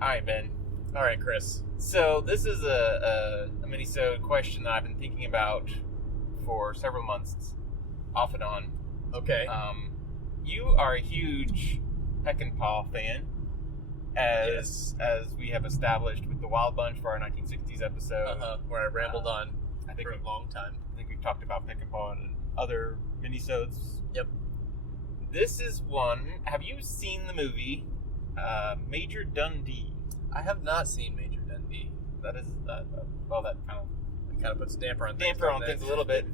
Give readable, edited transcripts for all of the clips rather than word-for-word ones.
Hi, Ben. All right, Chris. So this is a mini-sode question that I've been thinking about for several months, off and on. Okay. You are a huge Peckinpah fan, as we have established with the Wild Bunch for our 1960s episode. Where I rambled on I think for a long time. I think we've talked about Peckinpah in other mini-sodes. Yep. This is one. Have you seen the movie Major Dundee? I have not seen Major Dundee. That is that It kind of puts a damper on things a little bit.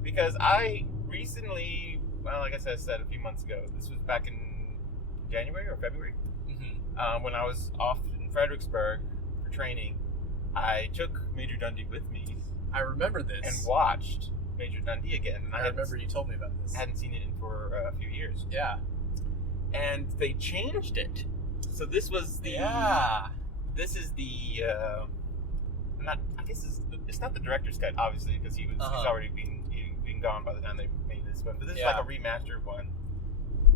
Because I recently, like I said a few months ago, this was back in January or February, when I was off in Fredericksburg for training, I took Major Dundee with me. I remember this. And watched Major Dundee again. And I remember you told me about this. I hadn't seen it in for a few years. Yeah. And they changed it. So this was the... Yeah. This is the... it's not the director's cut, obviously, because he's already been gone by the time they made this one. But this is like a remastered one.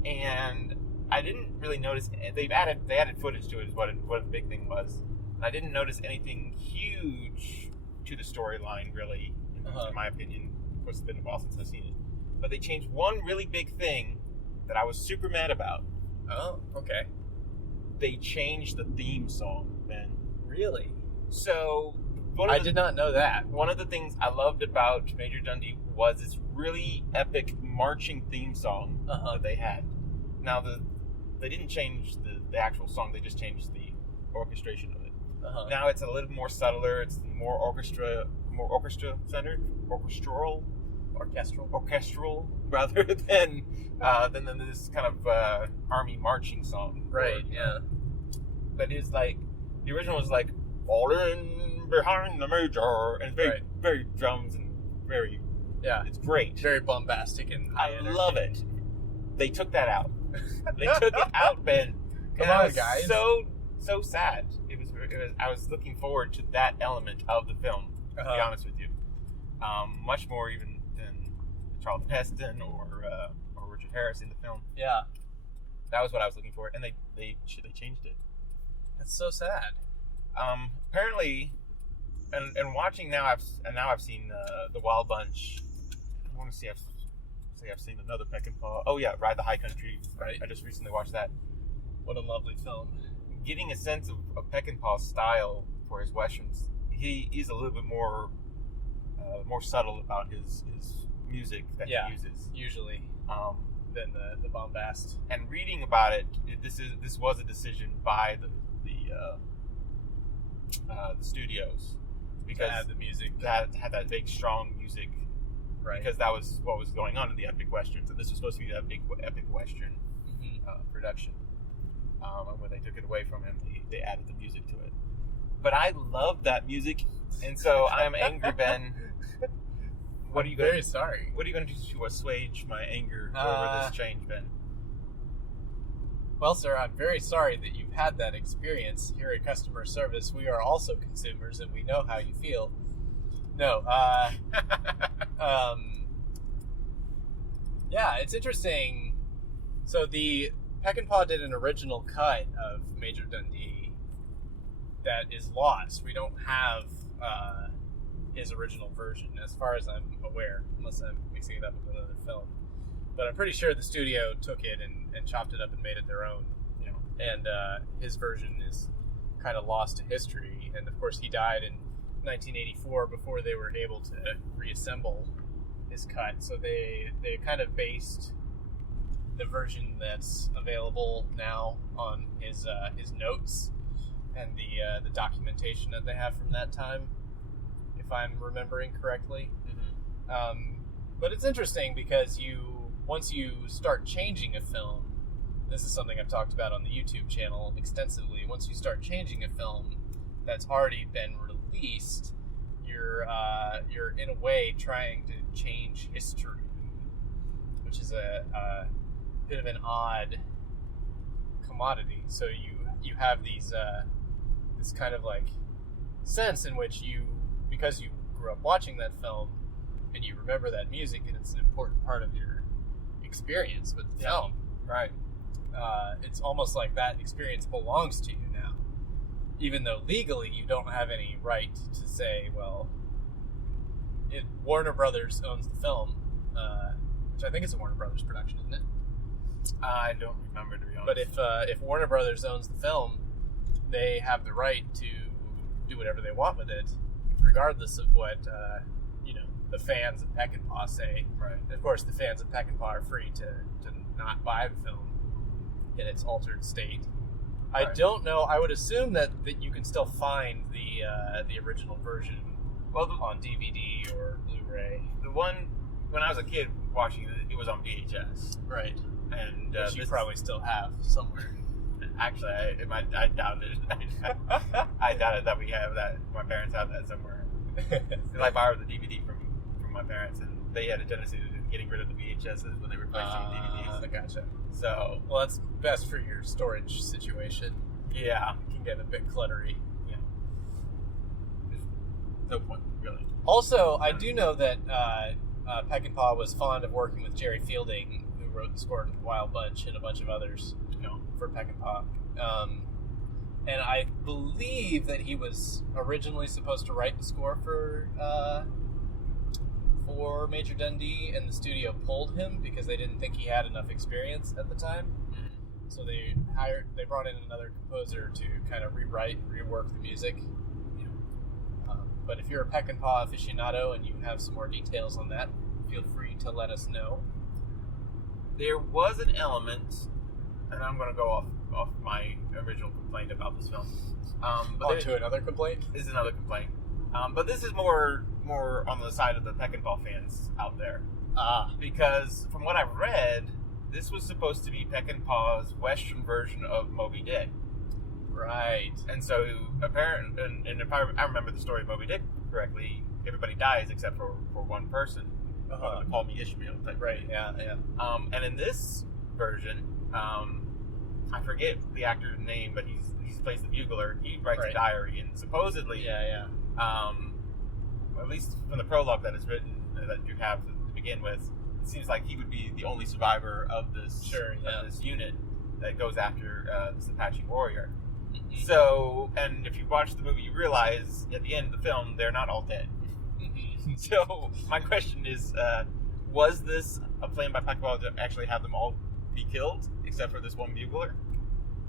And I didn't really notice... They added footage to it is what the big thing was. And I didn't notice anything huge to the storyline, really, in my opinion. Of course, it's been a while since I've seen it. But they changed one really big thing that I was super mad about. Oh, okay. They changed the theme song, Ben. Really? So... I did not know that. One of the things I loved about Major Dundee was this really epic marching theme song that they had. Now, they didn't change the actual song, they just changed the orchestration of it. Now it's a little more subtler, it's more orchestra-centered, orchestral, rather than this kind of army marching song. Right, yeah. But it's like, the original was like, all in behind the major, and it's very drums and very, it's great. Very bombastic and high energy. Love it. They took that out. They took it out, Ben. Come on, guys. So sad. It was. I was looking forward to that element of the film. To be honest with you, much more even than Charlton Heston or Richard Harris in the film. Yeah, that was what I was looking for, and they changed it. That's so sad. Apparently, and watching now, I've seen the Wild Bunch. I want to see. I've seen another Peckinpah. Oh yeah, Ride the High Country. Right. I just recently watched that. What a lovely film. Getting a sense of Peckinpah's style for his westerns, he is a little bit more subtle about his music that he uses usually than the bombast. And reading about it, this was a decision by the studios, because had the music that had that big strong music, right? Because that was what was going on in the epic westerns, and this was supposed to be that big epic western production. And when they took it away from him, they added the music to it. But I love that music, and so I am angry, Ben. What are you going? Very sorry. What are you going to do to assuage my anger over this change, Ben? Well, sir, I'm very sorry that you've had that experience. Here at Customer Service, we are also consumers, and we know how you feel. No, yeah, it's interesting. So the Peckinpah did an original cut of Major Dundee that is lost. We don't have his original version, as far as I'm aware, unless I'm mixing it up with another film. But I'm pretty sure the studio took it and chopped it up and made it their own. And his version is kind of lost to history. And of course, he died in 1984 before they were able to reassemble his cut. So they kind of based the version that's available now on his notes and the documentation that they have from that time, if I'm remembering correctly. But it's interesting because once you start changing a film, this is something I've talked about on the YouTube channel extensively. Once you start changing a film that's already been released, you're in a way trying to change history, which is a bit of an odd commodity. So you have these this kind of like sense in which because you grew up watching that film and you remember that music and it's an important part of your experience with the film. Right. it's almost like that experience belongs to you now, even though legally you don't have any right to say, well, Warner Brothers owns the film, which I think is a Warner Brothers production, isn't it? I don't remember, to be honest. But if Warner Brothers owns the film, they have the right to do whatever they want with it, regardless of what the fans of Peckinpah say. Right. And of course, the fans of Peckinpah are free to not buy the film in its altered state. Right. I don't know. I would assume that you can still find the original version on DVD or Blu-ray. The one, when I was a kid watching it, it was on VHS. Right. And which you probably still have somewhere. Actually, I doubt it. I doubt it that we have that. My parents have that somewhere. Because I borrowed the DVD from my parents, and they had a tendency to getting rid of the VHSs when they replaced DVDs. I gotcha. So, well, that's best for your storage situation. Yeah, it can get a bit cluttery. Yeah, there's no point really. Also, I do know that Peckinpah was fond of working with Jerry Fielding, who wrote the score to The Wild Bunch and a bunch of others, for Peckinpah. And I believe that he was originally supposed to write the score for Major Dundee, and the studio pulled him because they didn't think he had enough experience at the time. Mm-hmm. So they brought in another composer to kind of rework the music. Yeah. But if you're a Peckinpah aficionado and you have some more details on that, feel free to let us know. There was an element, and I'm going to go off my original complaint about this film. To another complaint? This is another complaint. But this is more on the side of the Peckinpah fans out there. Because from what I've read, this was supposed to be Peckinpah's Western version of Moby Dick. Right. And so, apparently, and if I remember the story of Moby Dick correctly, everybody dies except for one person. Call Me Ishmael type. Right, yeah. And in this version, I forget the actor's name, but he plays the bugler. He writes a diary, and supposedly, at least from the prologue that is written, that you have to begin with, it seems like he would be the only survivor of this this unit that goes after this Apache warrior. Mm-hmm. So, and if you watch the movie, you realize at the end of the film, they're not all dead. Mm-hmm. So, my question is, was this a plan by Peckinpah to actually have them all be killed, except for this one bugler?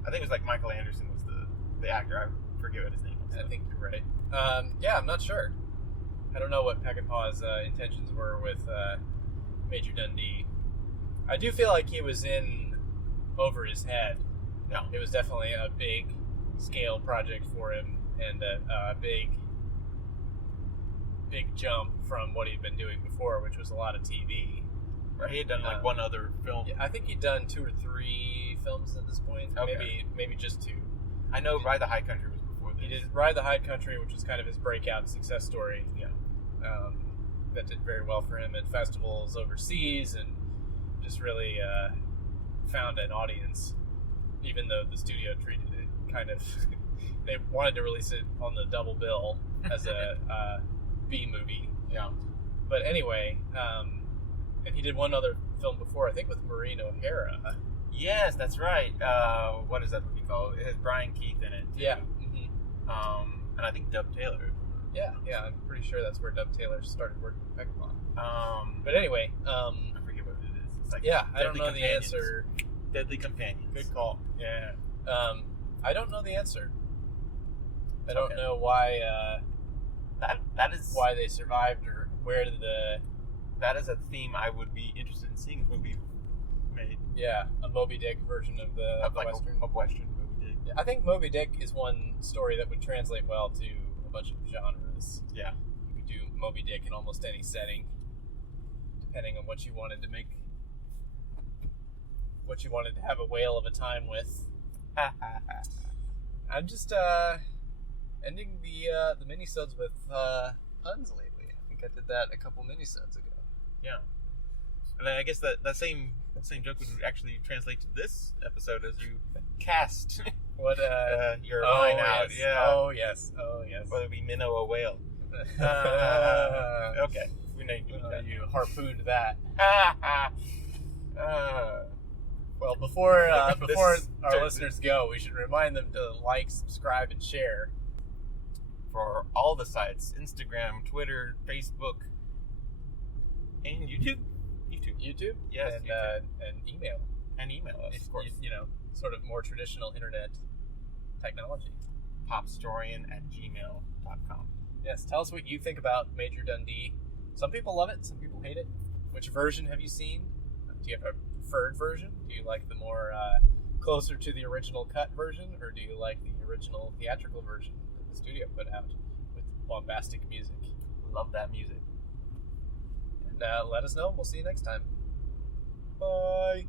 I think it was like Michael Anderson was the actor. I forget what his name was. I think you're right. I'm not sure. I don't know what Peckinpah's intentions were with Major Dundee. I do feel like he was in over his head. Yeah. It was definitely a big scale project for him, and a big jump from what he'd been doing before, which was a lot of TV. Right, he had done like one other film. Yeah, I think he'd done 2 or 3 films at this point. Okay. Maybe just 2. I know Ride the High Country was before this. He did Ride the High Country, which was kind of his breakout success story. Yeah. That did very well for him at festivals overseas, and just really found an audience, even though the studio treated it kind of... they wanted to release it on the double bill as a B movie. Yeah. But anyway... and he did one other film before, I think with Maureen O'Hara. Yes, that's right. What is that movie called? It has Brian Keith in it, too. Yeah. Mm-hmm. And I think Dub Taylor. Yeah, I'm pretty sure that's where Dub Taylor started working with Peckinpah. But anyway... I forget what it is. It's like I don't know the answer. Deadly Companions. Good call. Yeah. I don't know the answer. I don't know why... that is... why they survived, or where the... That is a theme I would be interested in seeing if movie made. Yeah, a Moby Dick version of the Western. A Western Moby Dick. Yeah, I think Moby Dick is one story that would translate well to a bunch of genres. Yeah. You could do Moby Dick in almost any setting, depending on what you wanted to make, what you wanted to have a whale of a time with. I'm just ending the minisodes with puns lately. I think I did that a couple minisodes ago. Yeah, and I guess that same joke would actually translate to this episode as you cast what your line out. Yes. Yeah. Oh yes. Whether it be minnow or whale. Okay. We know you harpooned that. Well, before our turns listeners go, we should remind them to like, subscribe, and share. For all the sites, Instagram, Twitter, Facebook, and YouTube. YouTube? Yes, and, YouTube. And email. And email us, of course. Sort of more traditional internet technology. popstorian@gmail.com. Yes, tell us what you think about Major Dundee. Some people love it, some people hate it. Which version have you seen? Do you have a preferred version? Do you like the more closer to the original cut version, or do you like the original theatrical version that the studio put out with bombastic music? Love that music. And let us know. We'll see you next time. Bye.